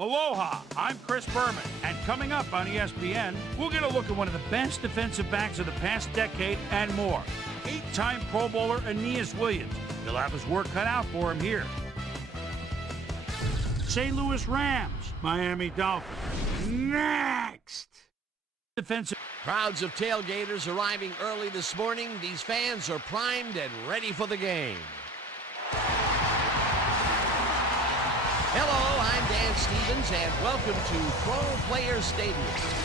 Aloha, I'm Chris Berman, and coming up on ESPN, we'll get a look at one of the best defensive backs of the past decade and more. 8-time Pro Bowler Aeneas Williams. He'll have his work cut out for him here. St. Louis Rams, Miami Dolphins. Next! Defensive. Crowds of tailgaters arriving early this morning. These fans are primed and ready for the game. Hello, I'm Dan Stevens, and welcome to Pro Players Stadium.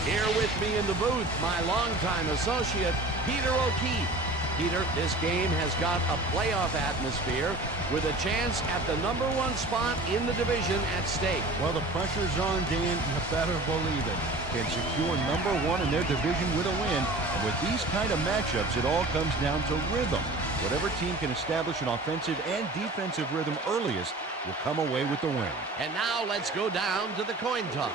Here with me in the booth, my longtime associate, Peter O'Keefe. Peter, this game has got a playoff atmosphere with a chance at the #1 spot in the division at stake. Well, the pressure's on, Dan. You better believe it. Can secure #1 in their division with a win. And with these kind of matchups, it all comes down to rhythm. Whatever team can establish an offensive and defensive rhythm earliest will come away with the win. And now let's go down to the coin toss.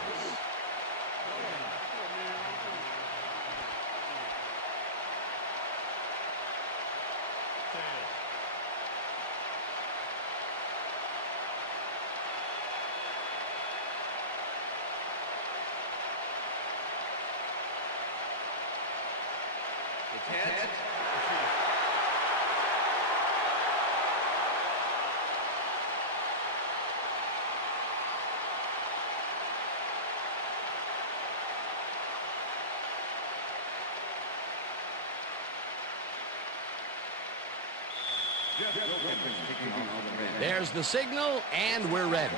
There's the signal, and we're ready.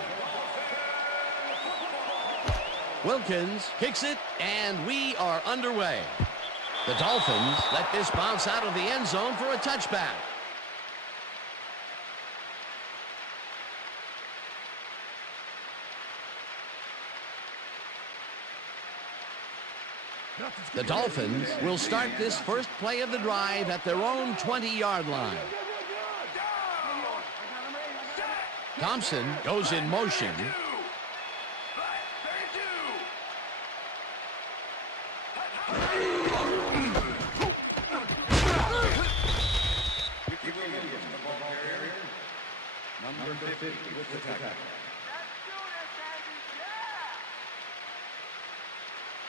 Wilkins kicks it, and we are underway. The Dolphins let this bounce out of the end zone for a touchback. The Dolphins will start this first play of the drive at their own 20-yard line. Thompson goes in motion. Number 50 with the tackle.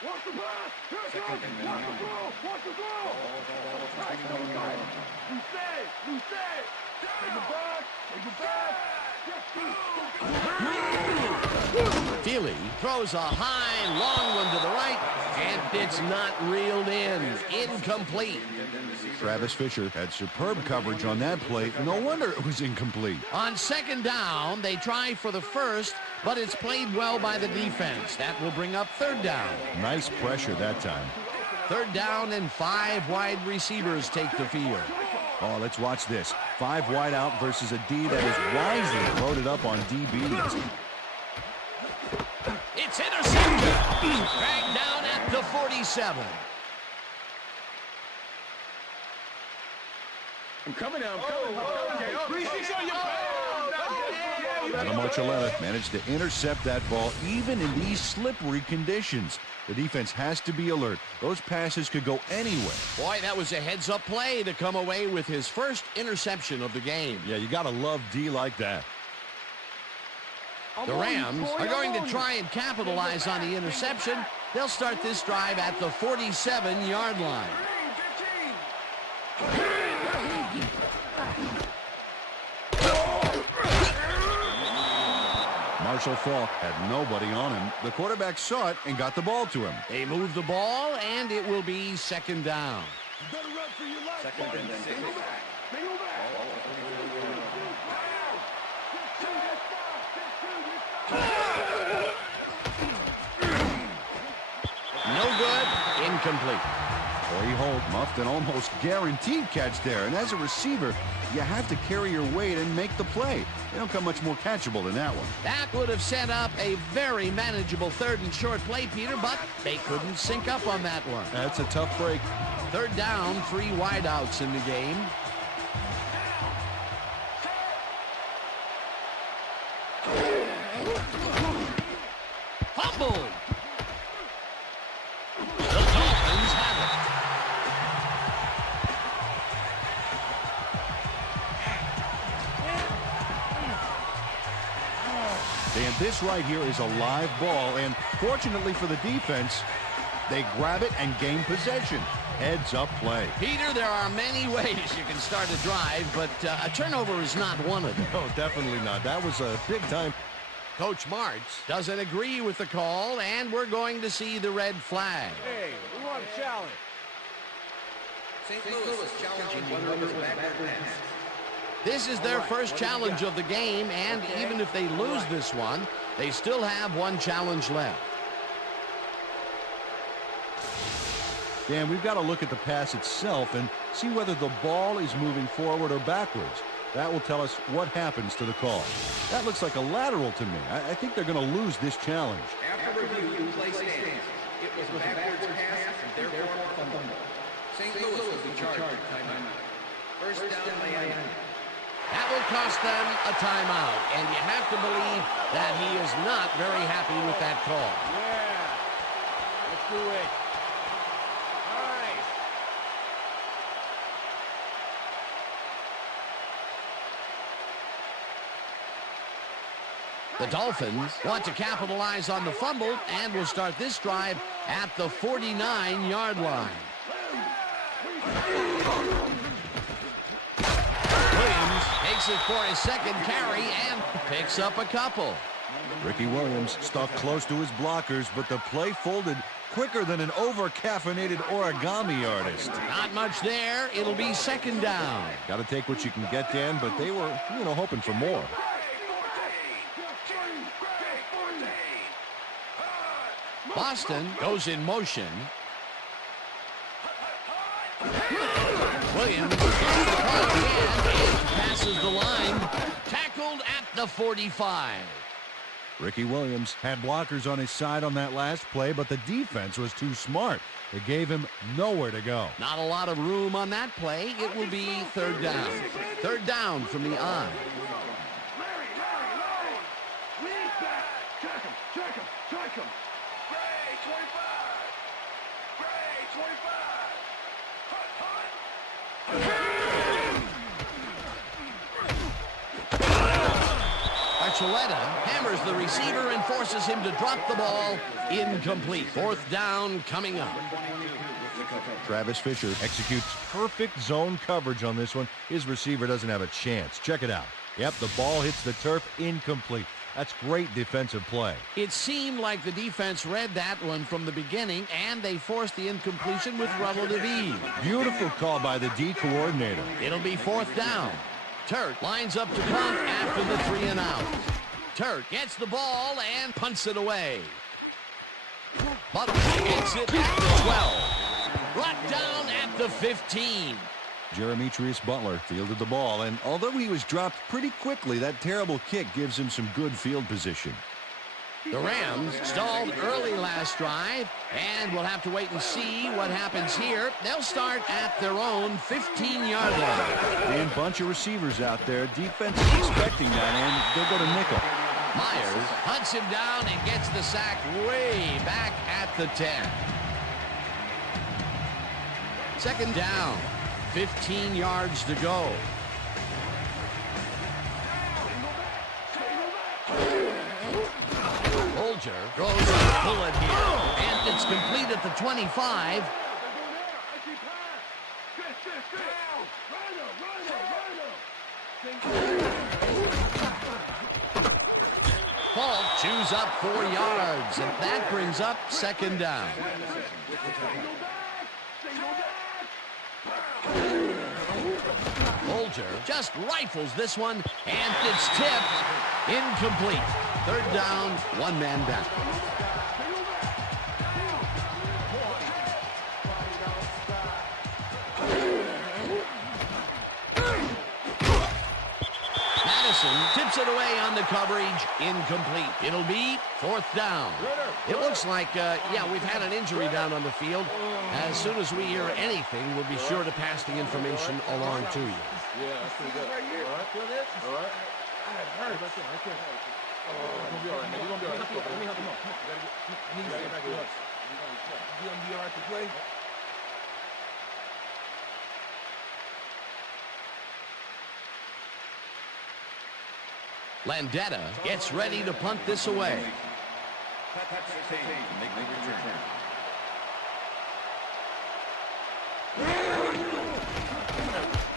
Watch the pass! Here it comes! Watch the throw! Watch the throw! Loose save! Loose save! Take it back! Take it back! Feely throws a high, long one to the right, and it's not reeled in. Incomplete. Travis Fisher had superb coverage on that play. No wonder it was incomplete. On second down, they try for the first, but it's played well by the defense. That will bring up third down. Nice pressure that time. Third down and 5 wide receivers take the field. Oh, let's watch this. 5 wide out versus a D that is wisely loaded up on DBs. It's intercepted. Dragged down at the 47. I'm coming now. Adam Archuleta managed to intercept that ball even in these slippery conditions. The defense has to be alert. Those passes could go anywhere. Boy, that was a heads-up play to come away with his first interception of the game. Yeah, you got to love D like that. The Rams are going to try and capitalize on the interception. They'll start this drive at the 47-yard line. Marshall Faulk had nobody on him. The quarterback saw it and got the ball to him. They move the ball, and it will be second down. You better run for your life. Second and 6. No good. Incomplete. Corey Holt muffed an almost guaranteed catch there. And as a receiver, you have to carry your weight and make the play. They don't come much more catchable than that one. That would have set up a very manageable third and short play, Peter, but they couldn't sync up on that one. That's a tough break. Third down, 3 wideouts in the game. Fumble. The Dolphins have it. And this This right here is a live ball, and fortunately for the defense, they grab it and gain possession. Heads-up play. Peter, there are many ways you can start a drive, but a turnover is not one of them. No, definitely not. That was a big-time. Coach Martz doesn't agree with the call, and we're going to see the red flag. Hey, we want a challenge. St. Louis challenging one of the backward pass. This is their first challenge of the game, and even if they lose this one, they still have one challenge left. Dan, we've got to look at the pass itself and see whether the ball is moving forward or backwards. That will tell us what happens to the call. That looks like a lateral to me. I think they're going to lose this challenge. After review, play stands. It was a backwards pass and therefore fumble. St. Louis will be charged with timeout. First down, Miami. That will cost them a timeout, and you have to believe that he is not very happy with that call. Yeah. Let's do it. All right. The Dolphins want to capitalize on the fumble and will start this drive at the 49-yard line. Williams takes it for his second carry and picks up a couple. Ricky Williams stuck close to his blockers, but the play folded quicker than an over-caffeinated origami artist. Not much there. It'll be second down. Got to take what you can get, Dan, but they were, hoping for more. Boston goes in motion. Williams passes the line. Tackled at the 45. Ricky Williams had blockers on his side on that last play, but the defense was too smart. It gave him nowhere to go. Not a lot of room on that play. It will be third down. Third down from the I. Check him. Gray, 25. Gray, 25. Archuleta hammers the receiver and forces him to drop the ball. Incomplete. Fourth down coming up. Travis Fisher executes perfect zone coverage on this one. His receiver doesn't have a chance. Check it out. Yep, the ball hits the turf. Incomplete. That's great defensive play. It seemed like the defense read that one from the beginning, and they forced the incompletion with relative ease. Beautiful call by the D coordinator. It'll be fourth down. Turt lines up to punt after the 3 and out. Turt gets the ball and punts it away. Butler gets it at the 12. Brought down at the 15. Jeremitrius Butler fielded the ball, and although he was dropped pretty quickly, that terrible kick gives him some good field position. The Rams stalled early last drive, and we'll have to wait and see what happens here. They'll start at their own 15-yard line. And a bunch of receivers out there. Defense is expecting that, and they'll go to nickel. Myers hunts him down and gets the sack way back at the 10. Second down, 15 yards to go. Bolger throws a bullet here, and it's complete at the 25. Falk chews up 4 yards, and that brings up second down. Bolger just rifles this one, and it's tipped. Incomplete. Third down, one man back. Madison tips it away on the coverage. Incomplete. It'll be fourth down. It looks like, we've had an injury down on the field. As soon as we hear anything, we'll be sure to pass the information along to you. Yeah, that's pretty good. All right. Feel this? All right. It hurts. Right there. You're going to be all right, man. You're going to be all right. Let me help him up. Come on. I need you to get back to us. You going to be all right to play? Landetta gets ready to punt this away.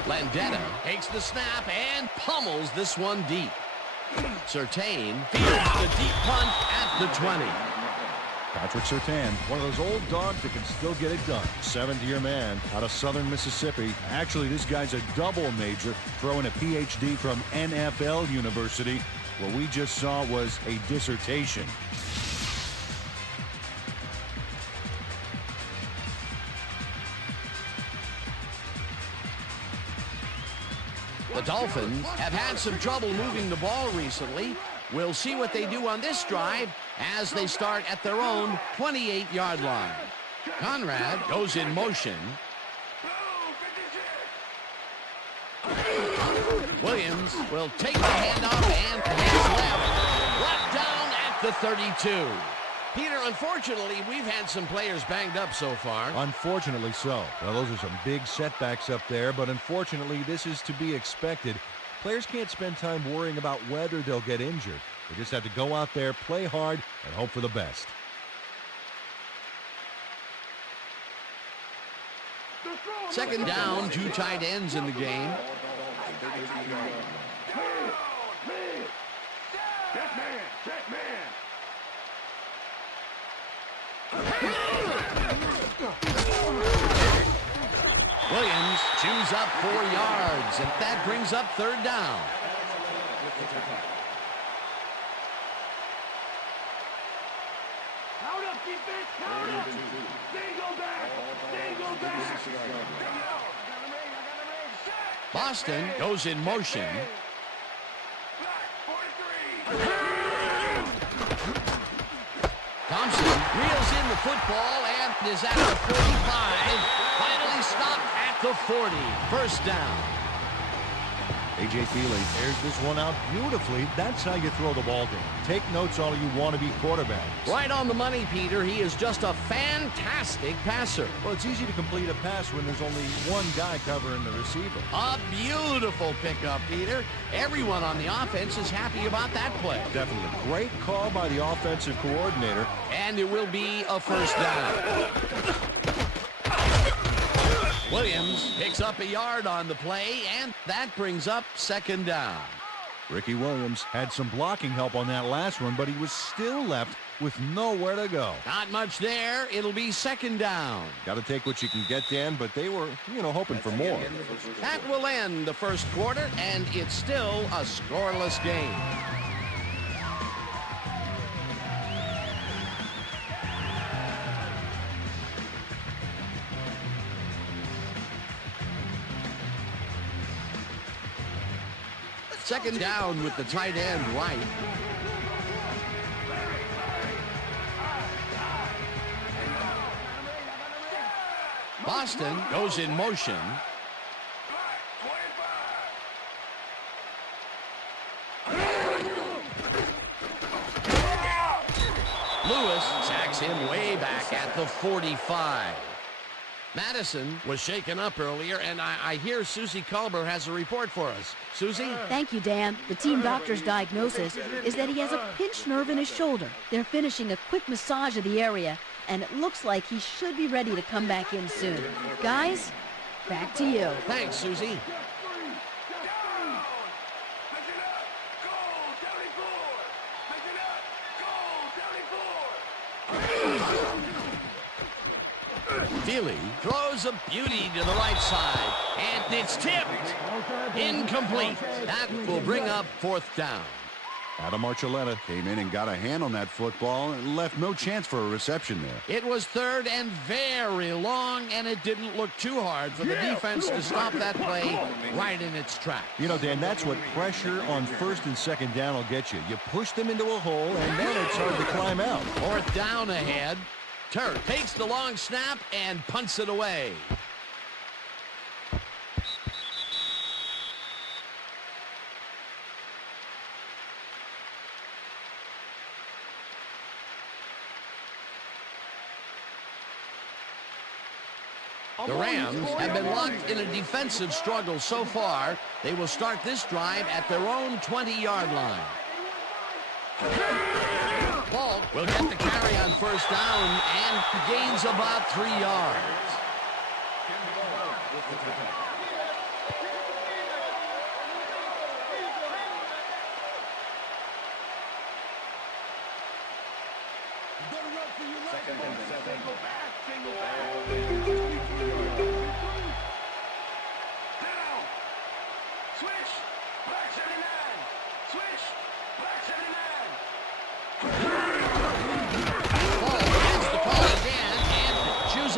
Landetta takes the snap and pummels this one deep. Surtain fields the deep punt at the 20. Patrick Surtain, one of those old dogs that can still get it done. 7th-year man out of Southern Mississippi. Actually, this guy's a double major, throwing a PhD from NFL University. What we just saw was a dissertation. The Dolphins have had some trouble moving the ball recently. We'll see what they do on this drive as they start at their own 28-yard line. Conrad goes in motion. Williams will take the handoff and heads left down at the 32. Peter, unfortunately, we've had some players banged up so far. Unfortunately so. Well, those are some big setbacks up there, but unfortunately, this is to be expected. Players can't spend time worrying about whether they'll get injured. They just have to go out there, play hard, and hope for the best. Second down, 2 tight ends in the game. Williams chews up 4 yards, and that brings up 3rd down. Boston goes in motion. Thompson reels in the football and is at the 45. Finally stopped at the 40. First down. A.J. Feely airs this one out beautifully. That's how you throw the ball down. Take notes all you want to be quarterbacks. Right on the money, Peter. He is just a fantastic passer. Well, it's easy to complete a pass when there's only one guy covering the receiver. A beautiful pickup, Peter. Everyone on the offense is happy about that play. Definitely. Great call by the offensive coordinator. And it will be a first down. Williams picks up a yard on the play, and that brings up 2nd down. Ricky Williams had some blocking help on that last one, but he was still left with nowhere to go. Not much there. It'll be 2nd down. Got to take what you can get, Dan, but they were, hoping for more. That will end the first quarter, and it's still a scoreless game. Second down with the tight end right. Boston goes in motion. Lewis sacks him way back at the 45. Madison was shaken up earlier, and I hear Susie Culber has a report for us. Susie? Thank you, Dan. The team doctor's diagnosis is that he has a pinched nerve in his shoulder. They're finishing a quick massage of the area, and it looks like he should be ready to come back in soon. Guys, back to you. Thanks, Susie. Feely throws a beauty to the right side, and it's tipped. Incomplete. That will bring up 4th down. Adam Archuleta came in and got a hand on that football and left no chance for a reception there. It was 3rd and very long, and it didn't look too hard for the defense to stop that play right in its tracks. Dan, that's what pressure on 1st and 2nd down will get you. You push them into a hole, and then it's hard to climb out. 4th down ahead. Turk takes the long snap and punts it away. The Rams have been locked in a defensive struggle so far. They will start this drive at their own 20-yard line. Paul will get the carry on first down and gains about 3 yards.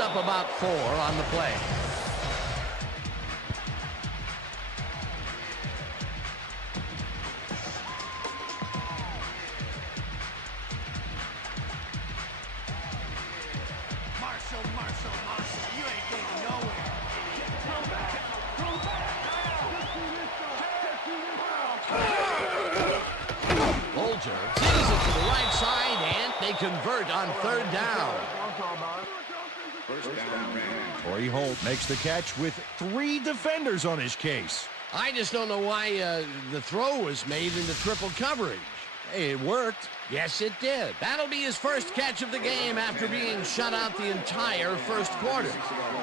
Up about 4 on the play. Marshall, you ain't getting nowhere. Bolger sees it to the right side, and they convert on third down. First down. Torrey Holt makes the catch with 3 defenders on his case. I just don't know why the throw was made into triple coverage. Hey, it worked. Yes, it did. That'll be his first catch of the game after being shut out the entire first quarter.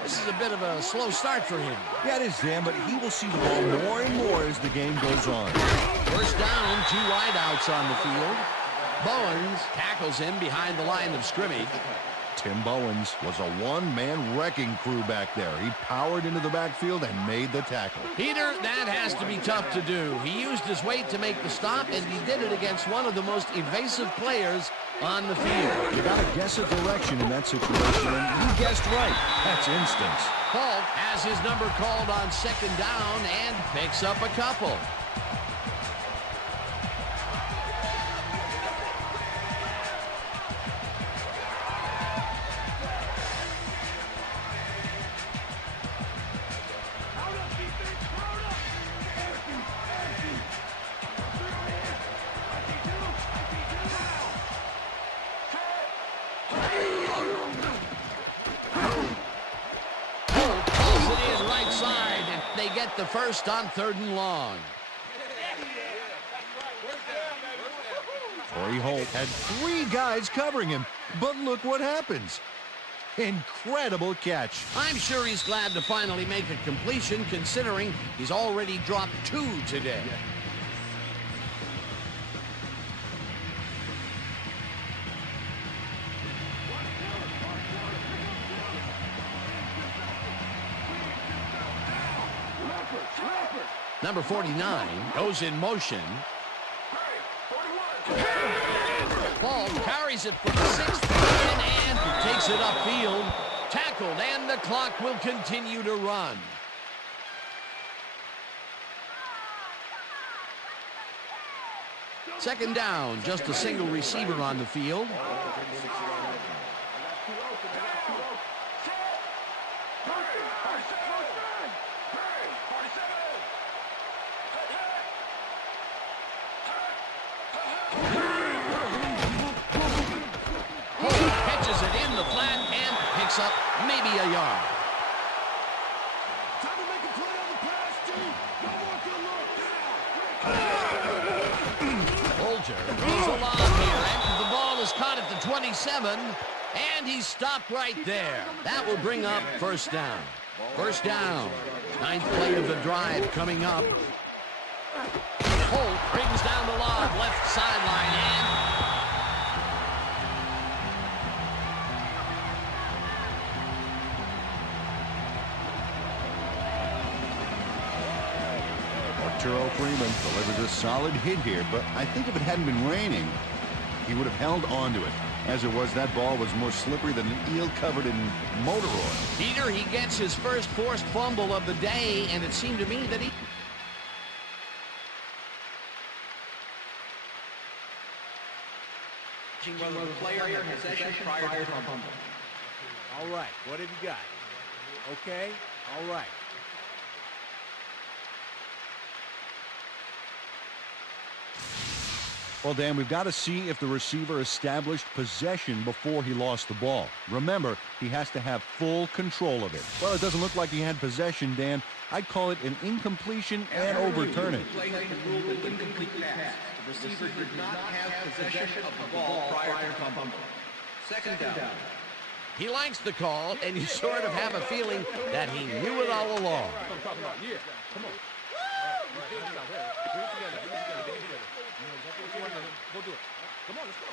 This is a bit of a slow start for him. Yeah, it is, Dan, but he will see the ball more and more as the game goes on. First down, 2 wideouts on the field. Bowens tackles him behind the line of scrimmage. Tim Bowens was a one-man wrecking crew back there. He powered into the backfield and made the tackle. Peter, that has to be tough to do. He used his weight to make the stop, and he did it against one of the most evasive players on the field. You got to guess a direction in that situation, and he guessed right. That's instance. Paul has his number called on second down and picks up a couple. They get the first on 3rd and long. Torrey Holt had 3 guys covering him, but look what happens. Incredible catch. I'm sure he's glad to finally make a completion, considering he's already dropped 2 today. Number 49 goes in motion. Ball carries it for the 6th time and takes it upfield. Tackled, and the clock will continue to run. Second down, just a single receiver on the field. Up maybe a yard. Time to make a play on the pass, dude. Bolger goes along here, and the ball is caught at the 27, and he's stopped right there. That will bring up first down. First down. 9th play of the drive coming up. Holt brings down the lob, left sideline, and Arturo Freeman delivers a solid hit here, but I think if it hadn't been raining, he would have held on to it. As it was, that ball was more slippery than an eel covered in motor oil. Peter, he gets his first forced fumble of the day, and it seemed to me that he... Player in possession prior to fumble. All right, what have you got? Okay, all right. Well, Dan, we've got to see if the receiver established possession before he lost the ball. Remember, he has to have full control of it. Well, it doesn't look like he had possession, Dan. I'd call it an incompletion and overturn it. Play has ruled an incomplete pass. The receiver did not have possession of the ball prior to fumble. Second down. He likes the call, and you sort of have a feeling that he knew it all along. Yeah, come on. Go do it. Come on, let's go.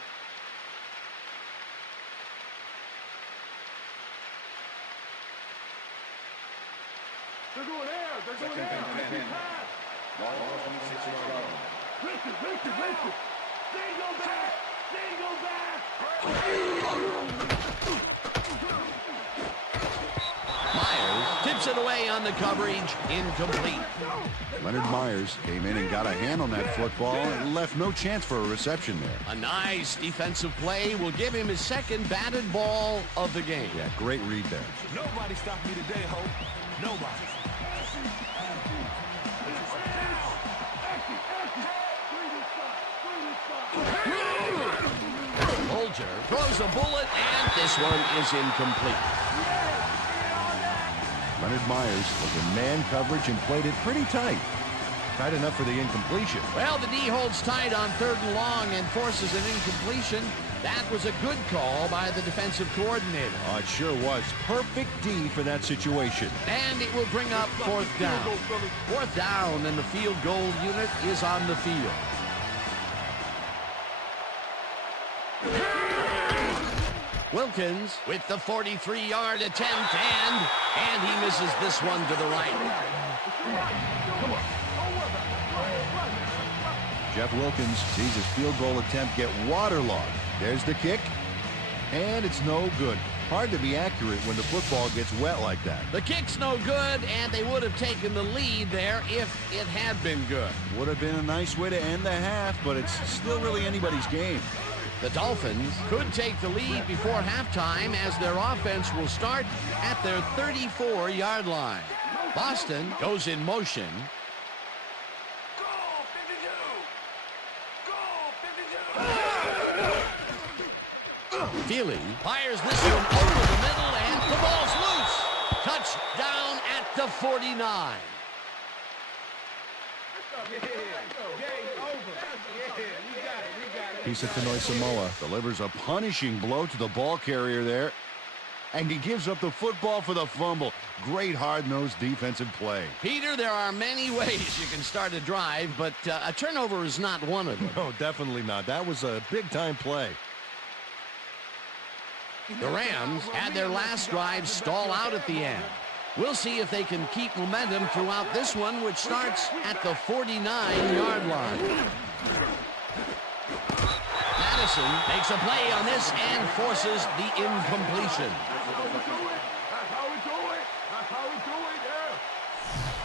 They're going there. They're going there. Ball 26 yards. Listen. They go back. Myers tips it away on the coverage, incomplete. Leonard Myers came in and got a hand on that football and left no chance for a reception there. A nice defensive play will give him his second batted ball of the game. Yeah, great read there. Nobody stopped me today, Hope. Nobody. Bolger throws a bullet, and this one is incomplete. Leonard Myers was in man coverage and played it pretty tight. Tight enough for the incompletion. Well, the D holds tight on 3rd and long and forces an incompletion. That was a good call by the defensive coordinator. Oh, it sure was. Perfect D for that situation. And it will bring up 4th down. 4th down, and the field goal unit is on the field. Wilkins with the 43-yard attempt, and he misses this one to the right. Jeff Wilkins sees his field goal attempt get waterlogged. There's the kick, and it's no good. Hard to be accurate when the football gets wet like that. The kick's no good, and they would have taken the lead there if it had been good. Would have been a nice way to end the half, but it's still really anybody's game. The Dolphins could take the lead before halftime as their offense will start at their 34-yard line. Boston goes in motion. Feely fires this one over the middle, and the ball's loose. Touchdown at the 49. Pisa Tanoi Samoa delivers a punishing blow to the ball carrier there, and he gives up the football for the fumble. Great hard-nosed defensive play. Peter, there are many ways you can start a drive, but a turnover is not one of them. No, definitely not. That was a big-time play. The Rams had their last drive stall out at the end. We'll see if they can keep momentum throughout this one, which starts at the 49-yard line. Madison makes a play on this and forces the incompletion.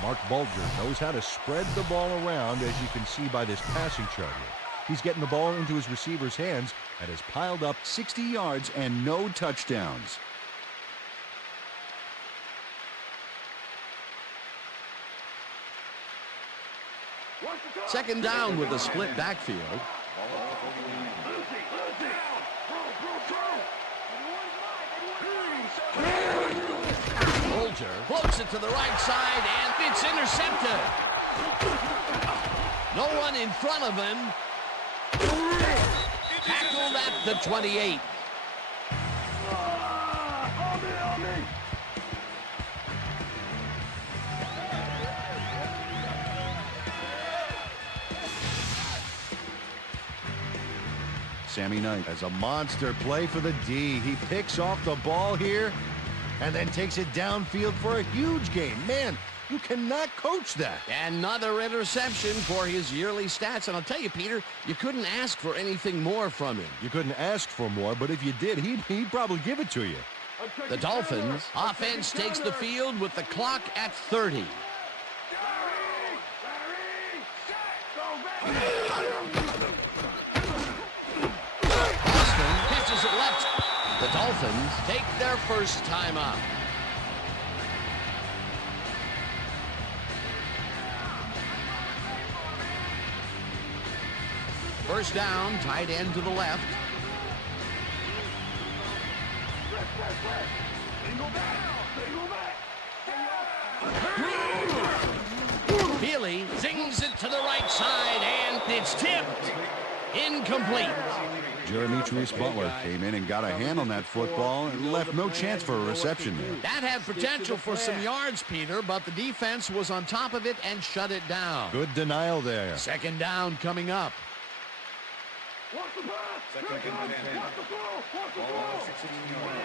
Mark Bulger knows how to spread the ball around, as you can see by this passing chart here. He's getting the ball into his receiver's hands and has piled up 60 yards and no touchdowns. Second down with a split backfield. Bulger floats it to the right side, and it's intercepted. No one in front of him. Tackled at the 28. Sammy Knight has a monster play for the D. He picks off the ball here and then takes it downfield for a huge gain. Man, you cannot coach that. Another interception for his yearly stats. And I'll tell you, Peter, you couldn't ask for anything more from him. You couldn't ask for more, but if you did, he'd probably give it to you. The Dolphins offense takes the field with the clock at 30. Boston pitches it left. The Dolphins take their first time out. First down, tight end to the left. Healy zings it to the right side, and it's tipped. Incomplete. Jeremy Butler came in and got a hand on that football and left no chance for a reception there. That had potential for some yards, Peter, but the defense was on top of it and shut it down. Good denial there. Second down coming up. Second and 10. Ball 16 yards.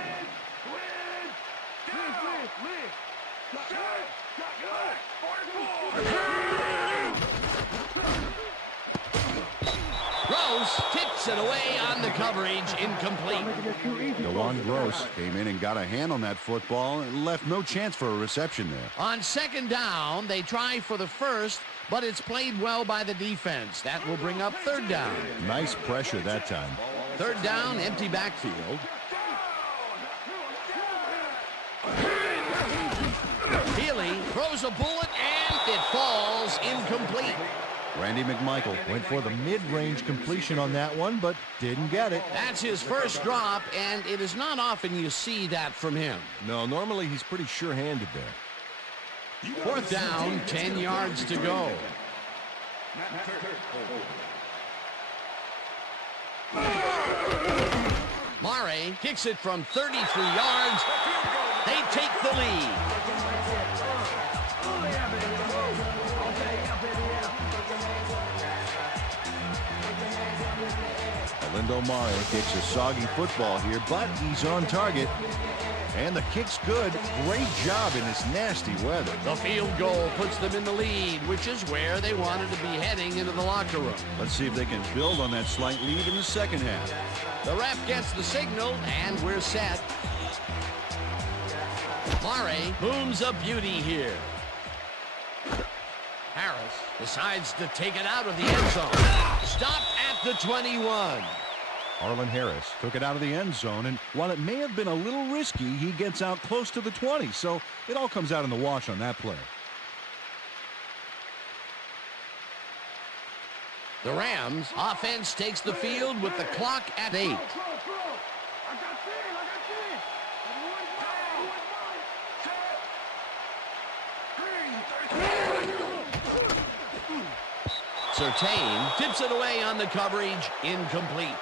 Gross tips it away on the coverage, incomplete. DeJuan Gross came in and got a hand on that football and left no chance for a reception there. On second down, they try for the first, but it's played well by the defense. That will bring up third down. Nice pressure that time. Third down, empty backfield. Healy throws a bullet, and it falls incomplete. Randy McMichael went for the mid-range completion on that one, but didn't get it. That's his first drop, and it is not often you see that from him. No, normally he's pretty sure-handed there. Fourth down, 10 yards to go. Mare kicks it from 33 yards. They take the lead. Lindo Mare kicks a soggy football here, but he's on target. And the kick's good. Great job in this nasty weather. The field goal puts them in the lead, which is where they wanted to be heading into the locker room. Let's see if they can build on that slight lead in the second half. The ref gets the signal, and we're set. Mare booms a beauty here. Harris decides to take it out of the end zone. Stopped at the 21. Arlen Harris took it out of the end zone, and while it may have been a little risky, he gets out close to the 20, so it all comes out in the wash on that play. The Rams offense takes the field with the clock at 8. Surtain tips it away on the coverage, incomplete.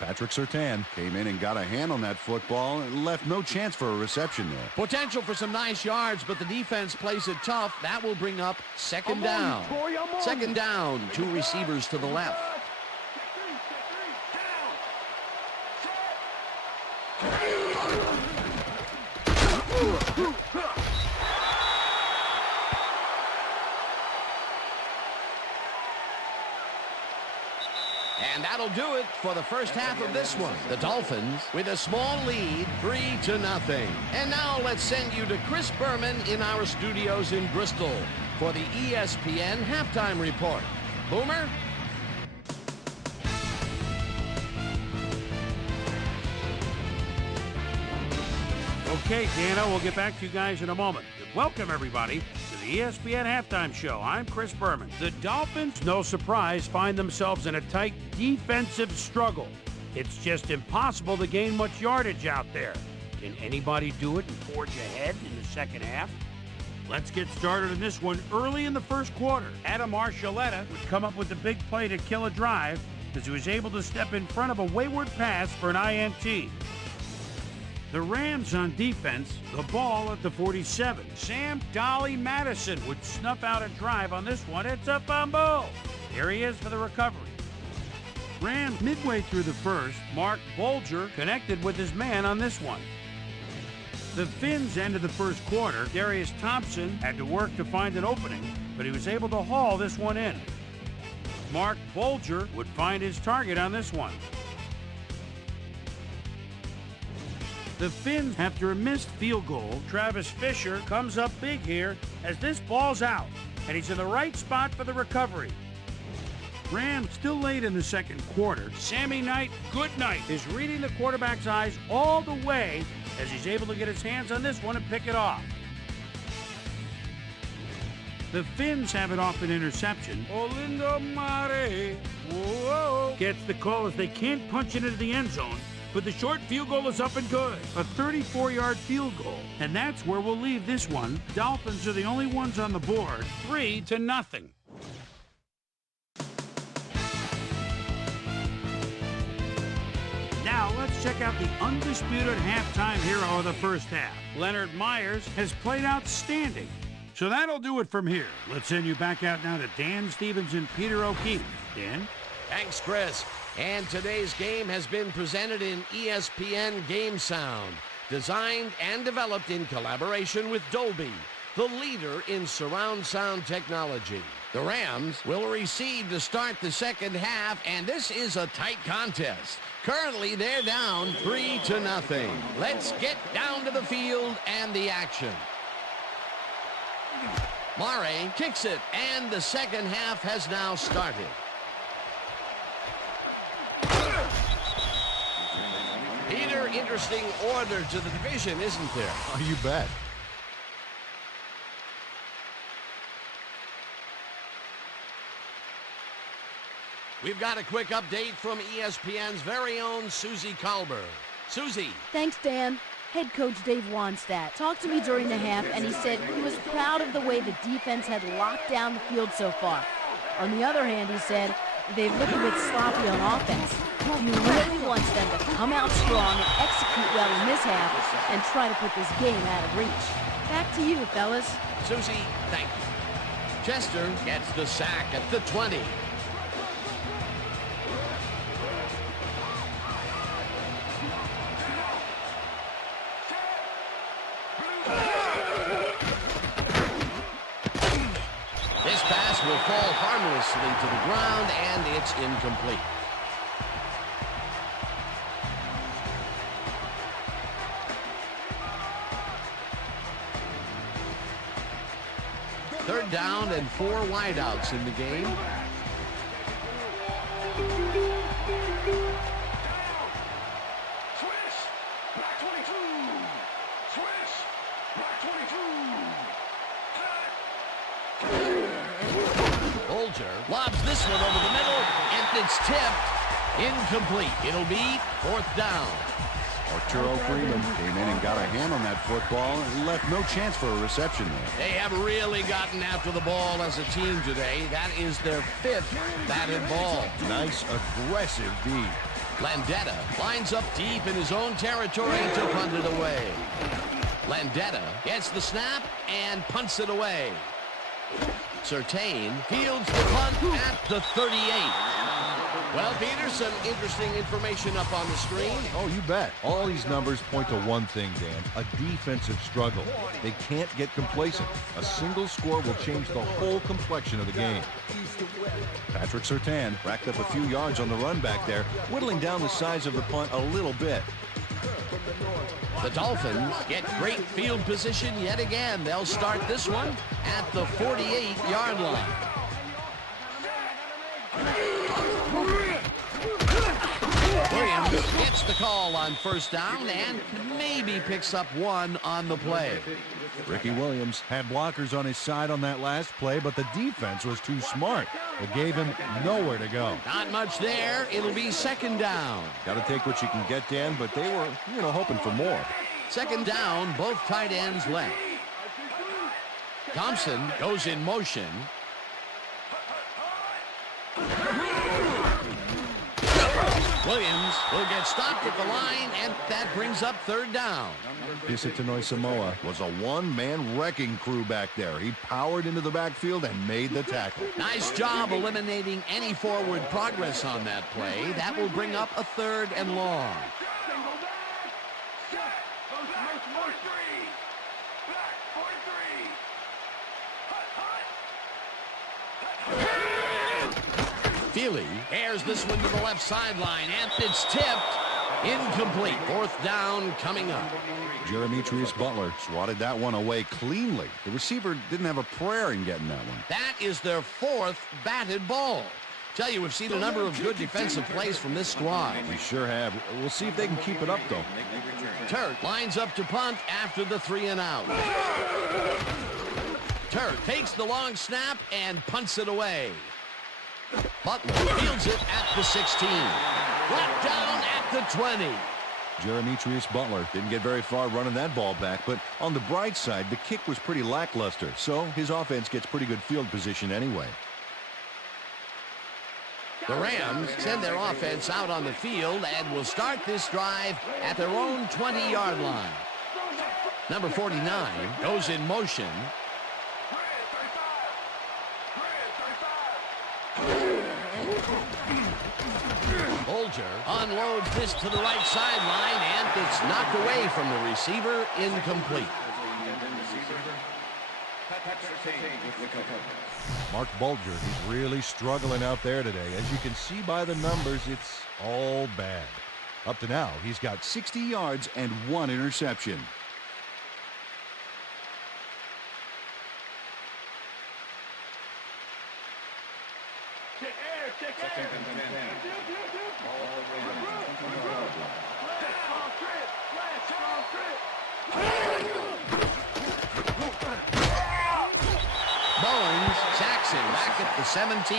Patrick Surtain came in and got a hand on that football and left no chance for a reception there. Potential for some nice yards, but the defense plays it tough. That will bring up second down. Second down, two receivers to the left. And that'll do it for the first half of this one. The Dolphins with a small lead, 3-0. And now let's send you to Chris Berman in our studios in Bristol for the ESPN Halftime Report. Boomer? Okay, Dano, we'll get back to you guys in a moment. Welcome, everybody, to the ESPN Halftime Show. I'm Chris Berman. The Dolphins, no surprise, find themselves in a tight defensive struggle. It's just impossible to gain much yardage out there. Can anybody do it and forge ahead in the second half? Let's get started in this one early in the first quarter. Adam Archuleta would come up with the big play to kill a drive as he was able to step in front of a wayward pass for an INT. The Rams on defense, the ball at the 47. Sam Dolly Madison would snuff out a drive on this one. It's a fumble. Here he is for the recovery. Rams midway through the first, Mark Bolger connected with his man on this one. The Finns ended the first quarter. Darius Thompson had to work to find an opening, but he was able to haul this one in. Mark Bolger would find his target on this one. The Finns, after a missed field goal, Travis Fisher comes up big here as this ball's out, and he's in the right spot for the recovery. Rams still late in the second quarter. Sammy Knight, Goodnight, is reading the quarterback's eyes all the way as he's able to get his hands on this one and pick it off. The Finns have it off an interception. Olindo Mare gets the call as they can't punch it into the end zone, but the short field goal is up and good. A 34-yard field goal. And that's where we'll leave this one. Dolphins are the only ones on the board, 3-0. Now let's check out the undisputed halftime hero of the first half. Leonard Myers has played outstanding. So that'll do it from here. Let's send you back out now to Dan Stevens and Peter O'Keefe. Dan? Thanks, Chris. And today's game has been presented in ESPN Game Sound, designed and developed in collaboration with Dolby, the leader in surround sound technology. The Rams will recede to start the second half, and this is a tight contest. Currently, they're down 3-0. Let's get down to the field and the action. Mare kicks it, and the second half has now started. Peter, interesting order to the division, isn't there? Oh, you bet. We've got a quick update from ESPN's very own Susie Kalber. Susie. Thanks, Dan. Head coach Dave Wanstadt talked to me during the half, and he said he was proud of the way the defense had locked down the field so far. On the other hand, he said they've looked a bit sloppy on offense. He really wants them to come out strong and execute well in this half and try to put this game out of reach. Back to you, fellas. Susie, thank you. Chester gets the sack at the 20. This pass will fall harmlessly to the ground, and it's incomplete. Third down and 4 wideouts in the game. Switch! Black 22! Switch! Black 22! Bolger lobs this one over the middle, and it's tipped. Incomplete. It'll be 4th down. Arturo Freeman came in and got a hand on that football and left no chance for a reception there. They have really gotten after the ball as a team today. That is their 5th batted ball. Nice, aggressive D. Landetta lines up deep in his own territory to punt it away. Landetta gets the snap and punts it away. Surtain fields the punt at the 38. Well, Peter, some interesting information up on the screen. Oh, you bet. All these numbers point to one thing, Dan, a defensive struggle. They can't get complacent. A single score will change the whole complexion of the game. Patrick Surtain racked up a few yards on the run back there, whittling down the size of the punt a little bit. The Dolphins get great field position yet again. They'll start this one at the 48-yard line. Williams gets the call on first down and maybe picks up 1 on the play. Ricky Williams had blockers on his side on that last play, but the defense was too smart. It gave him nowhere to go. Not much there. It'll be 2nd down. Got to take what you can get, Dan, but they were, hoping for more. 2nd down, both tight ends left. Thompson goes in motion. Williams will get stopped at the line, and that brings up 3rd down. Pisatanoy Samoa was a one-man wrecking crew back there. He powered into the backfield and made the tackle. Nice job eliminating any forward progress on that play. That will bring up a 3rd and long. Feely airs this one to the left sideline, and it's tipped. Incomplete. 4th down coming up. Jeremitrius Butler swatted that one away cleanly. The receiver didn't have a prayer in getting that one. That is their 4th batted ball. Tell you, we've seen a number of good defensive plays from this squad. We sure have. We'll see if they can keep it up, though. Turk lines up to punt after the 3 and out. Turk takes the long snap and punts it away. Butler fields it at the 16. Brought down at the 20. Jeremitrius Butler didn't get very far running that ball back, but on the bright side, the kick was pretty lackluster, so his offense gets pretty good field position anyway. The Rams send their offense out on the field and will start this drive at their own 20-yard line. Number 49 goes in motion. Bolger unloads this to the right sideline, and it's knocked away from the receiver, incomplete. Mark Bolger, he's really struggling out there today. As you can see by the numbers, it's all bad. Up to now, he's got 60 yards and 1 interception. Bowens sacks him back at the 17.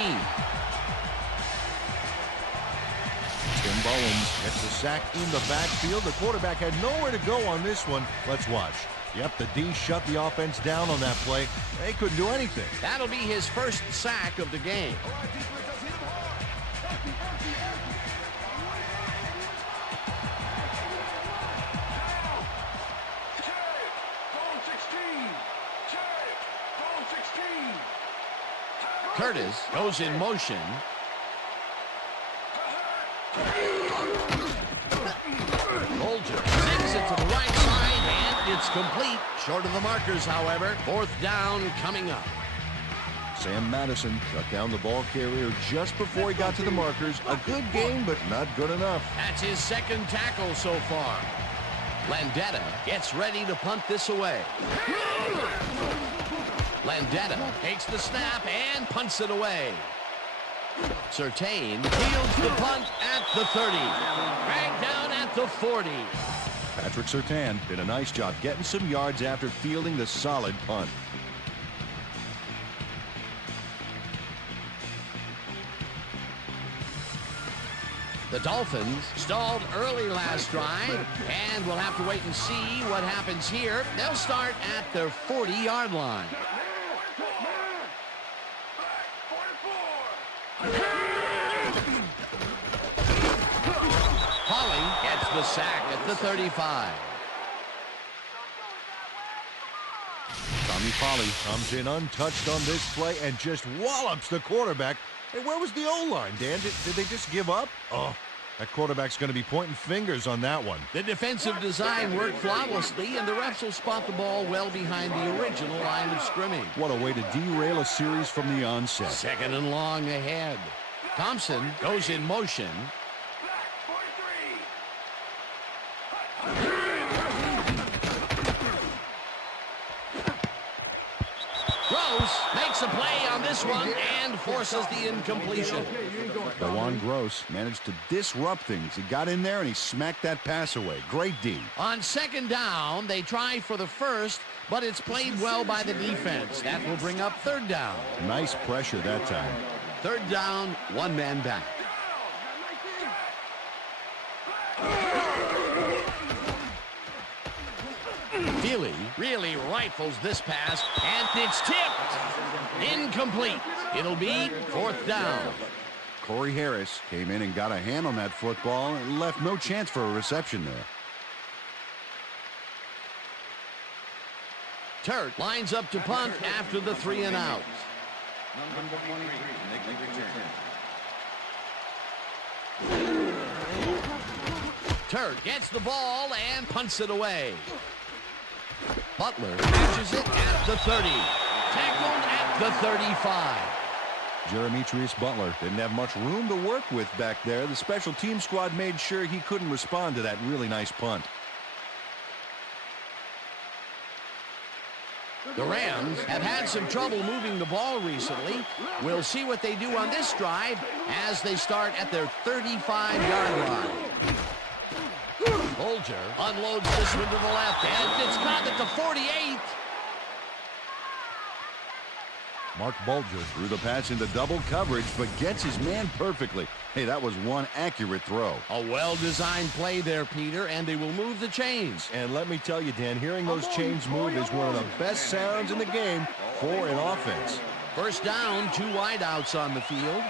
Tim Bowens gets the sack in the backfield. The quarterback had nowhere to go on this one. Let's watch. Yep, the D shut the offense down on that play. They couldn't do anything. That'll be his first sack of the game. Curtis goes in motion. Bolger sends it to the right side, and it's complete. Short of the markers, however. 4th down coming up. Sam Madison shut down the ball carrier just before he got to the markers. A good game, but not good enough. That's his 2nd tackle so far. Landetta gets ready to punt this away. Landetta takes the snap and punts it away. Surtain fields the punt at the 30. Dragged down at the 40. Patrick Surtain did a nice job getting some yards after fielding the solid punt. The Dolphins stalled early last drive, and we'll have to wait and see what happens here. They'll start at their 40-yard line. Holly gets the sack at the 35. Tommy Polley comes in untouched on this play and just wallops the quarterback. Hey, where was the O-line, Dan? Did they just give up? Oh, that quarterback's going to be pointing fingers on that one. The defensive design worked flawlessly, and the refs will spot the ball well behind the original line of scrimmage. What a way to derail a series from the onset. 2nd and long ahead. Thompson goes in motion. Gross makes a play on this one and forces the incompletion. Dewan Gross managed to disrupt things. He got in there and he smacked that pass away. Great D. On 2nd down, they try for the first, but it's played well by the defense. That will bring up 3rd down. Nice pressure that time. 3rd down, 1 man back. Feely really rifles this pass, and it's tipped. Incomplete. It'll be 4th down. Corey Harris came in and got a hand on that football and left no chance for a reception there. Turk lines up to punt after the 3 and out. Number 23, Turk gets the ball and punts it away. Butler catches it at the 30. Tackled at the 35. Jeremitrius Butler didn't have much room to work with back there. The special team squad made sure he couldn't respond to that really nice punt. The Rams have had some trouble moving the ball recently. We'll see what they do on this drive as they start at their 35-yard line. Bolger unloads this one to the left, and it's caught at the 48. Mark Bulger threw the pass into double coverage, but gets his man perfectly. Hey, that was one accurate throw. A well-designed play there, Peter, and they will move the chains. And let me tell you, Dan, hearing those chains move is one of the best sounds in the game for an offense. First down, 2 wideouts on the field.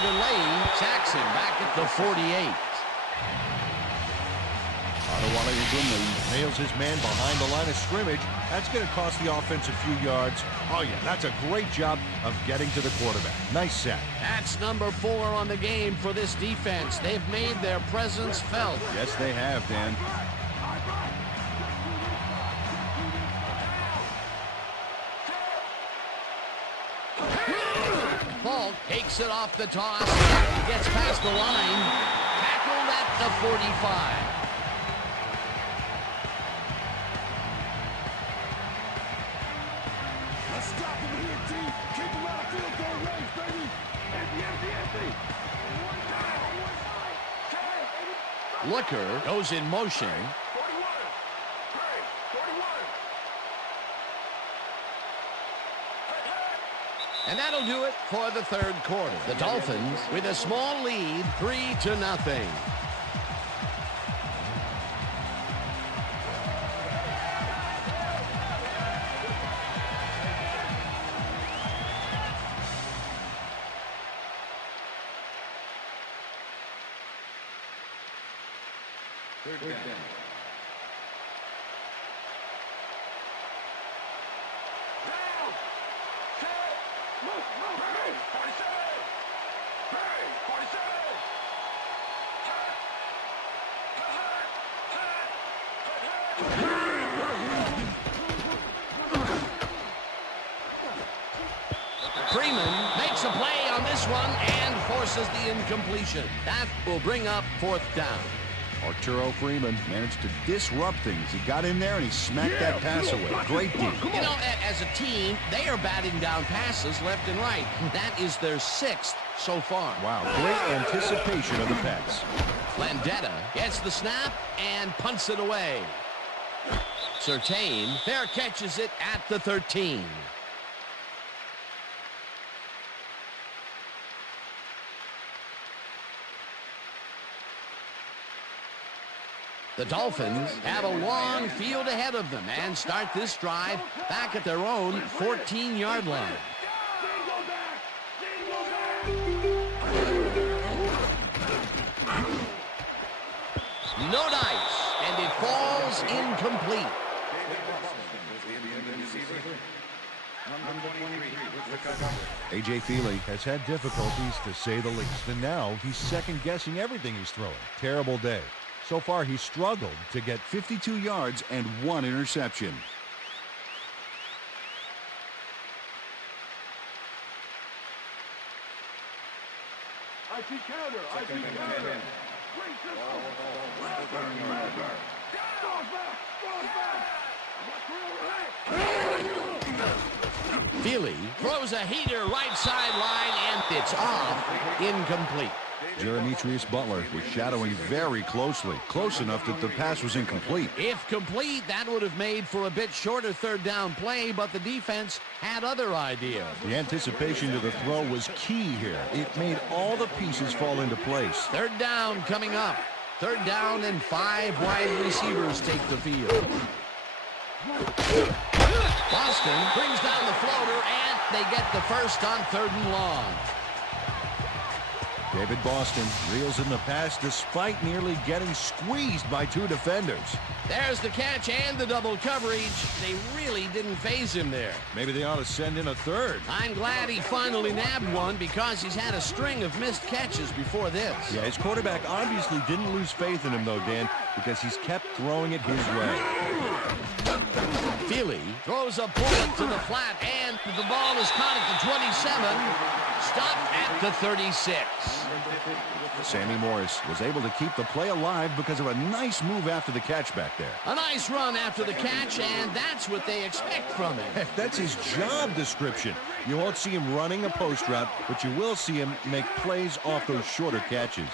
Lane sacks him back at the 48. He nails his man behind the line of scrimmage. That's going to cost the offense a few yards. Oh, yeah, that's a great job of getting to the quarterback. Nice sack. That's number 4 on the game for this defense. They've made their presence felt. Yes, they have, Dan. Falk takes it off the toss. Gets past the line. Tackled at the 45. Let's stop him here, T. Keep him out of field goal range, baby. Empty. Looker goes in motion. 41. Hey, 41. And that'll do it for the third quarter. The Dolphins with a small lead, 3-0. Third down. Freeman makes a play on this one and forces the incompletion. That will bring up 4th down. Arturo Freeman managed to disrupt things. He got in there and he smacked that pass away. Great deal. You know, as a team, they are batting down passes left and right. That is their 6th so far. Wow, great anticipation of the pass. Landetta gets the snap and punts it away. Surtain fair catches it at the 13. The Dolphins have a long field ahead of them and start this drive back at their own 14-yard line. No dice, and it falls incomplete. A.J. Feely has had difficulties, to say the least, and now he's second-guessing everything he's throwing. Terrible day. So far, he's struggled to get 52 yards and 1 interception. I see counter. Feely throws a heater right sideline, and it's off. Incomplete. Jeremitrius Butler was shadowing very closely, close enough that the pass was incomplete. If complete, that would have made for a bit shorter third down play, but the defense had other ideas. The anticipation to the throw was key here. It made all the pieces fall into place. Third down coming up. Third down and 5 wide receivers take the field. Boston brings down the floater, and they get the first on 3rd and long. David Boston reels in the pass despite nearly getting squeezed by 2 defenders. There's the catch and the double coverage. They really didn't phase him there. Maybe they ought to send in a third. I'm glad he finally nabbed one because he's had a string of missed catches before this. Yeah, his quarterback obviously didn't lose faith in him, though, Dan, because he's kept throwing it his way. Feely throws a bullet to the flat, and the ball is caught at the 27, stopped at the 36. Sammy Morris was able to keep the play alive because of a nice move after the catch back there. A nice run after the catch, and that's what they expect from him. Heck, that's his job description. You won't see him running a post route, but you will see him make plays off those shorter catches.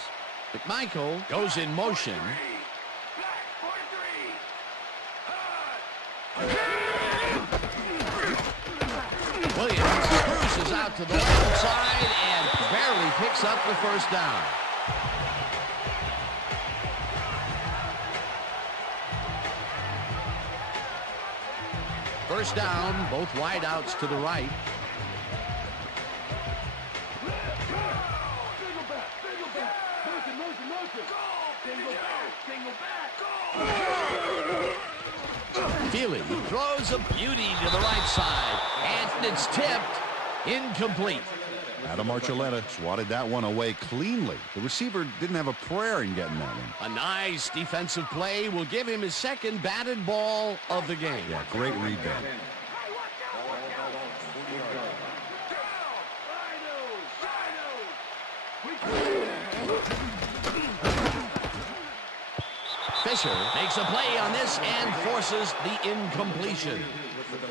McMichael goes in motion. Williams cruises out to the left side and barely picks up the first down. First down, both wideouts to the right. Feely throws a beauty to the right side, and it's tipped incomplete. Adam Archuleta swatted that one away cleanly. The receiver didn't have a prayer in getting that one. A nice defensive play will give him his second batted ball of the game. Yeah, great read there. Fisher makes a play on this and forces the incompletion.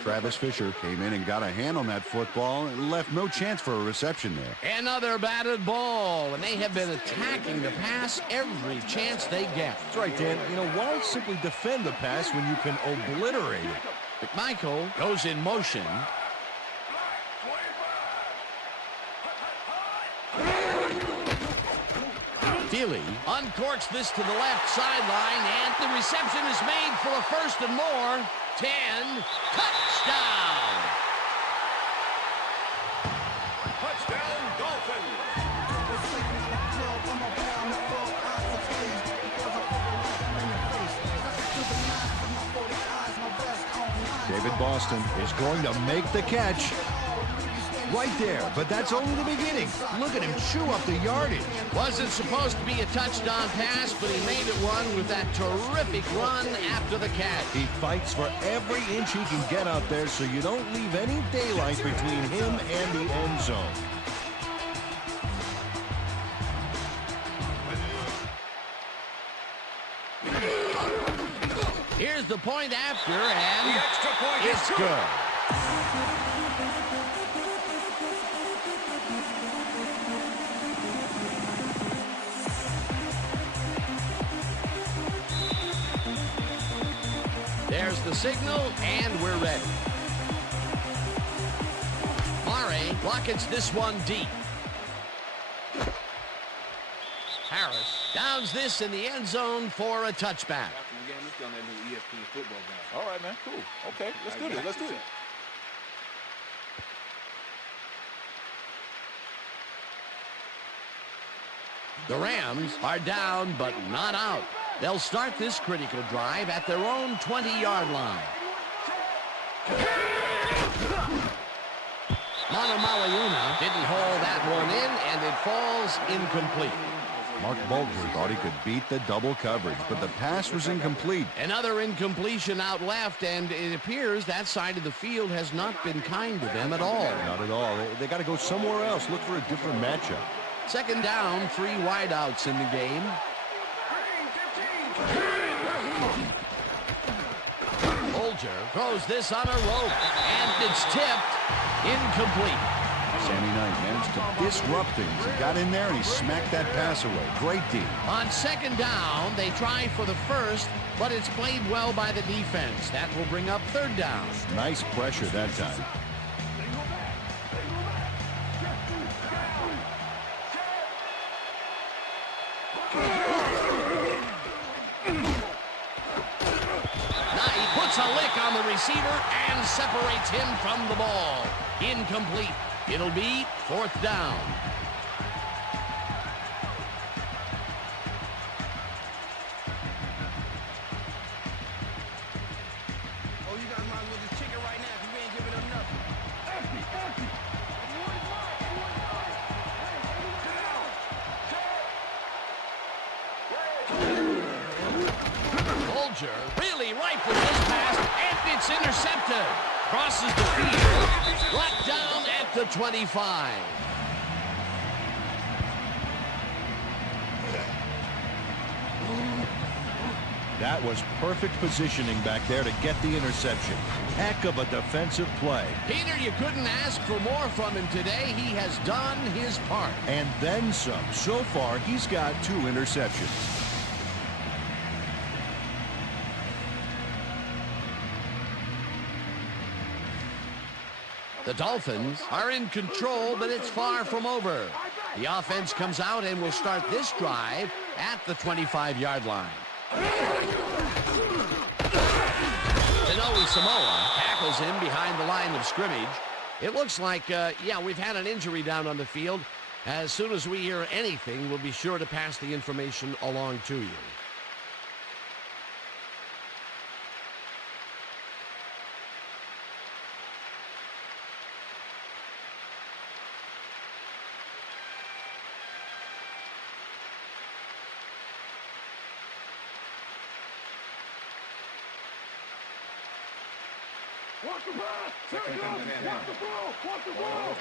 Travis Fisher came in and got a hand on that football and left no chance for a reception there. Another batted ball, and they have been attacking the pass every chance they get. That's right, Dan. You know, why simply defend the pass when you can obliterate it? McMichael goes in motion. Feely uncorks this to the left sideline, and the reception is made for a first and more. 10, touchdown! Touchdown, Dolphins! David Boston is going to make the catch. Right there, but that's only the beginning. Look at him chew up the yardage. Wasn't supposed to be a touchdown pass, but he made it one with that terrific run after the catch. He fights for every inch he can get out there so you don't leave any daylight between him and the end zone. Here's the point after, and The extra point it's is good. There's the signal, and we're ready. Murray rockets this one deep. Harris downs this in the end zone for a touchback. All right, man. Cool. Okay, let's do this. Let's do it. The Rams are down, but not out. They'll start this critical drive at their own 20-yard line. Manamaliuna didn't haul that one in, and it falls incomplete. Mark Bolger thought he could beat the double coverage, but the pass was incomplete. Another incompletion out left, and it appears that side of the field has not been kind to them at all. Not at all. They got to go somewhere else, look for a different matchup. Second down, 3 wideouts in the game. Bolger throws this on a rope, and it's tipped incomplete. Sammy Knight managed to disrupt things. He got in there and he smacked that pass away. Great D. On second down, they try for the first, but it's played well by the defense. That will bring up third down. Nice pressure that time. Knight puts a lick on the receiver and separates him from the ball. Incomplete. It'll be fourth down. Oh, you guys might as well just kick it right now because we ain't giving them nothing. Bolger really rifles this pass, and it's intercepted. Crosses the field, brought down at the 25. That was perfect positioning back there to get the interception. Heck of a defensive play. Peter, you couldn't ask for more from him today. He has done his part. And then some. So far, he's got 2 interceptions. The Dolphins are in control, but it's far from over. The offense comes out and will start this drive at the 25-yard line. Tanoe Samoa tackles him behind the line of scrimmage. It looks like, we've had an injury down on the field. As soon as we hear anything, we'll be sure to pass the information along to you. Watch the pass! Watch the ball! Watch the ball!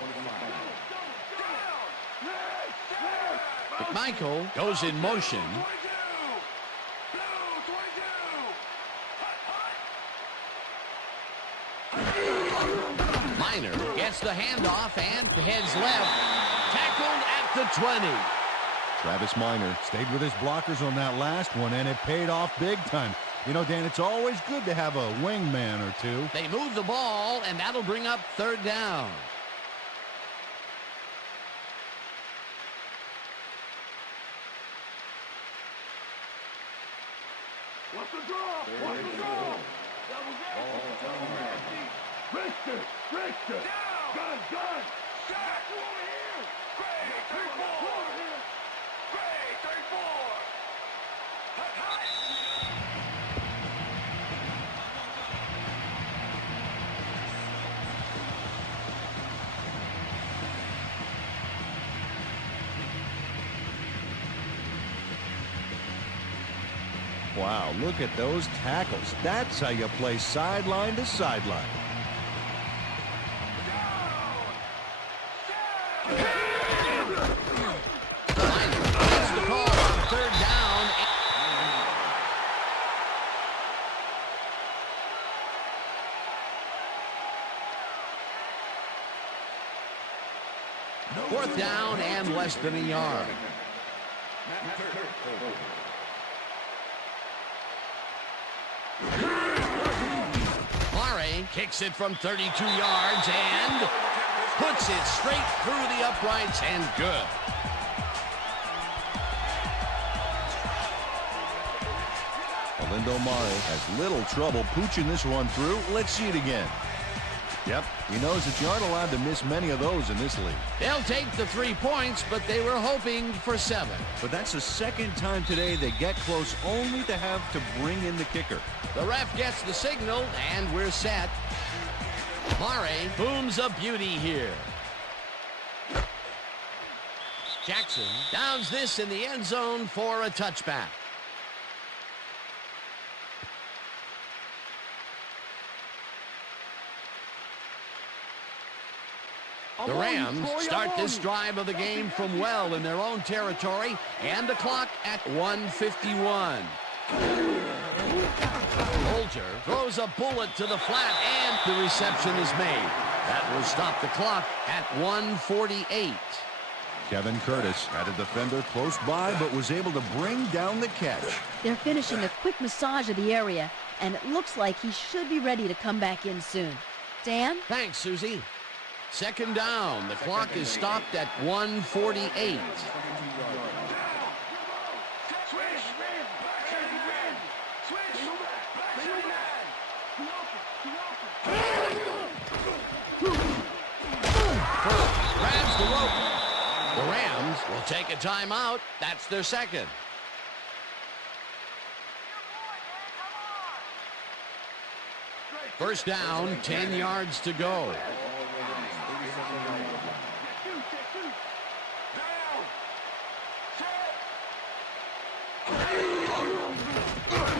McMichael goes in motion. Minor gets the handoff and heads left. Tackled at the 20. Travis Minor stayed with his blockers on that last one, and it paid off big time. You know, Dan, it's always good to have a wingman or two. They move the ball, and that'll bring up third down. What's the draw? What's the draw? Richter! Richter! Gun! Gun! Shot! Over here! Great! 34! Great! 34! Wow, look at those tackles. That's how you play sideline to sideline. That's the call on third down. Fourth down and less than a yard. Murray kicks it from 32 yards and puts it straight through the uprights and good. Olindo Mare has little trouble pooching this one through. Let's see it again. Yep, he knows that you aren't allowed to miss many of those in this league. They'll take the 3 points, but they were hoping for 7. But that's the second time today they get close only to have to bring in the kicker. The ref gets the signal, and we're set. Mare booms a beauty here. Jackson downs this in the end zone for a touchback. The Rams start this drive of the game from well in their own territory, and the clock at 1:51. Bolger throws a bullet to the flat, and the reception is made. That will stop the clock at 1:48. Kevin Curtis had a defender close by, but was able to bring down the catch. They're finishing a quick massage of the area, and it looks like he should be ready to come back in soon. Dan? Thanks, Susie. Second down. The clock is stopped at 1:48. Grabs the rope. The Rams will take a timeout. That's their second. First down, 10 yards to go.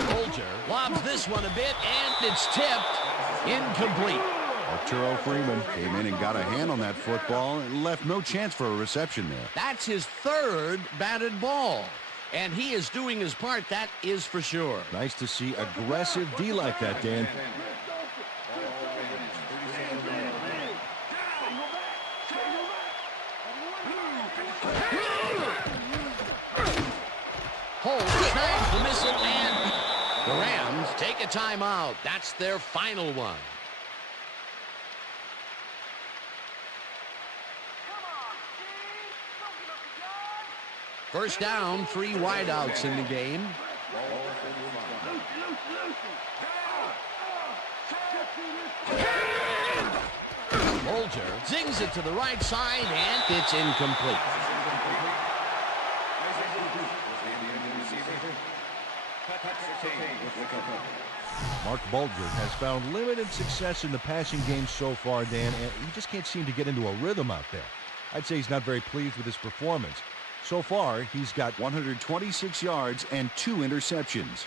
Bolger lobs this one a bit, and it's tipped. Incomplete. Arturo Freeman came in and got a hand on that football and left no chance for a reception there. That's his third batted ball, and he is doing his part, that is for sure. Nice to see aggressive D like that, Dan. Holt snags the missile, and the Rams take a timeout. That's their final one. First down, 3 wideouts in the game. Bolger zings it to the right side, and it's incomplete. Mark Bulger has found limited success in the passing game so far, Dan, and he just can't seem to get into a rhythm out there. I'd say he's not very pleased with his performance. So far, he's got 126 yards and 2 interceptions.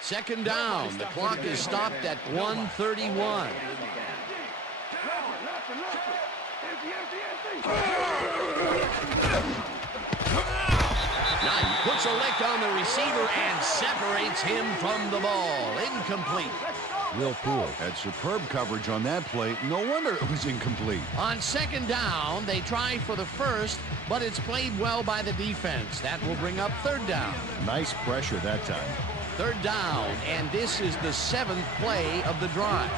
Second down. The clock is stopped at 1:31. Now he puts a lick on the receiver and separates him from the ball. Incomplete. Will Poole had superb coverage on that play. No wonder it was incomplete. On second down, they try for the first, but it's played well by the defense. That will bring up third down. Nice pressure that time. Third down, and this is the 7th play of the drive.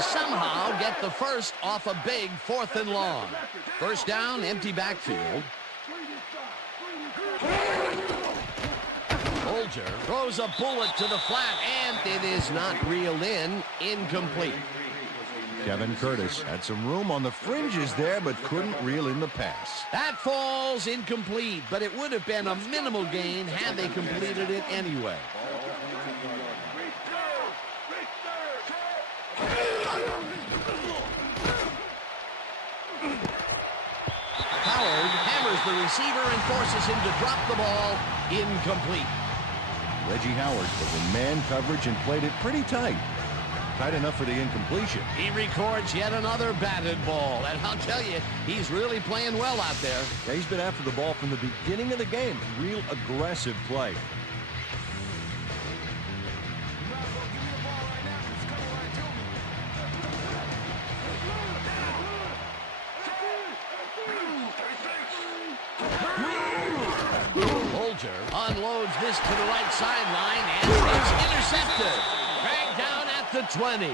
Somehow get the first off a big 4th and long. First down, empty backfield. Bolger throws a bullet to the flat, and it is not reeled in. Incomplete. Kevin Curtis had some room on the fringes there, but couldn't reel in the pass. That falls incomplete, but it would have been a minimal gain had they completed it anyway. Howard hammers the receiver and forces him to drop the ball. Incomplete. Reggie Howard was in man coverage and played it pretty tight. Tight enough for the incompletion. He records yet another batted ball, and I'll tell you, he's really playing well out there. Yeah, he's been after the ball from the beginning of the game. Real aggressive play. Unloads this to the right sideline, and it's intercepted. Dragged down at the 20.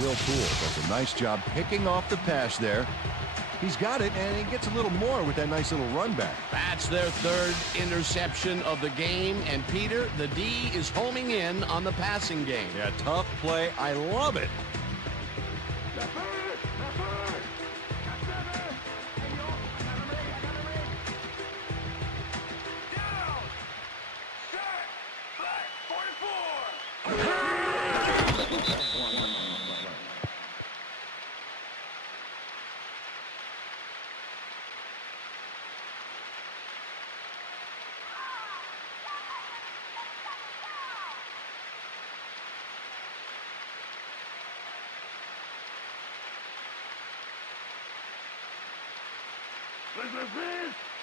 Will Poole does a nice job picking off the pass there. He's got it, and he gets a little more with that nice little run back. That's their 3rd interception of the game, and Peter, the D is homing in on the passing game. Yeah, tough play. I love it.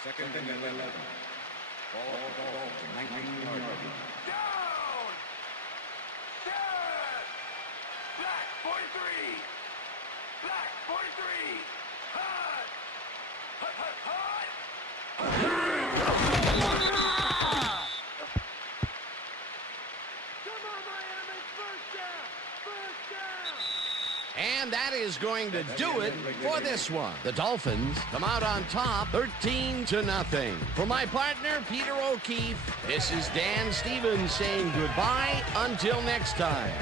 Second and 11. Ball, 19 yards. Down! Set! Black 43! Black 43! Hut! Hut, hut, hut! Come on, Miami! First down! First down! And that is going to do it for this one. The Dolphins come out on top 13-0. For my partner, Peter O'Keefe, this is Dan Stevens saying goodbye until next time.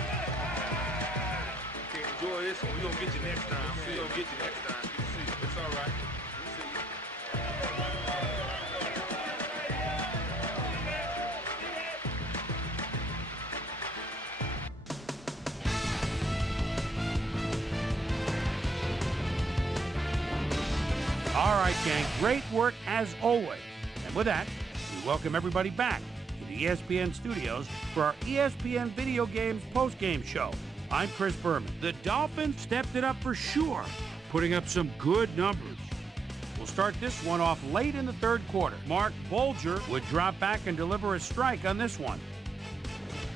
Okay, enjoy this one. We're going to get you next time. We're going to get you next time. You see, it's all right. We'll see you. All right, gang, great work as always. And with that, we welcome everybody back to the ESPN studios for our ESPN Video Games postgame show. I'm Chris Berman. The Dolphins stepped it up for sure, putting up some good numbers. We'll start this one off late in the third quarter. Mark Bolger would drop back and deliver a strike on this one.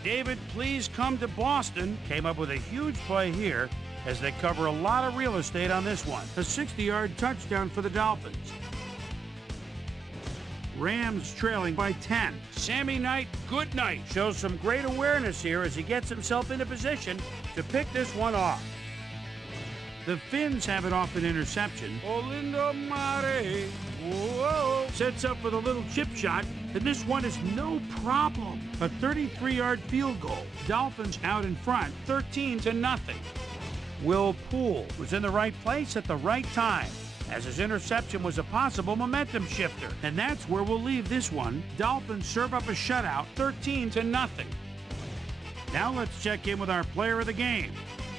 David, please come to Boston, came up with a huge play here as they cover a lot of real estate on this one. A 60-yard touchdown for the Dolphins. Rams trailing by 10. Sammy Knight, good night, shows some great awareness here as he gets himself into position to pick this one off. The Finns have it off an interception. Olindo Mare, whoa, sets up with a little chip shot, and this one is no problem. A 33-yard field goal. Dolphins out in front, 13-0. Will Poole was in the right place at the right time, as his interception was a possible momentum shifter. And that's where we'll leave this one. Dolphins serve up a shutout, 13-0. Now let's check in with our player of the game,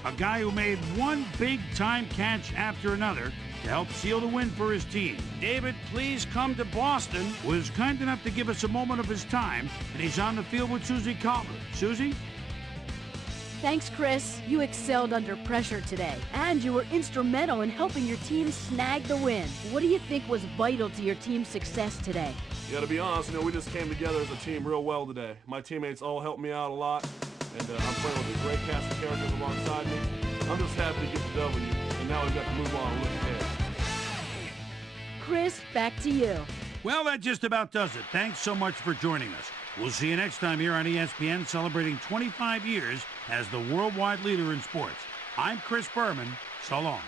a guy who made one big-time catch after another to help seal the win for his team. David, please come to Boston, was kind enough to give us a moment of his time, and he's on the field with Susie Calder. Susie? Thanks, Chris. You excelled under pressure today, and you were instrumental in helping your team snag the win. What do you think was vital to your team's success today? Yeah, to be honest, we just came together as a team real well today. My teammates all helped me out a lot, and I'm playing with a great cast of characters alongside me. I'm just happy to get the W, and now we've got to move on and look ahead. Chris, back to you. Well, that just about does it. Thanks so much for joining us. We'll see you next time here on ESPN, celebrating 25 years as the worldwide leader in sports. I'm Chris Berman. So long.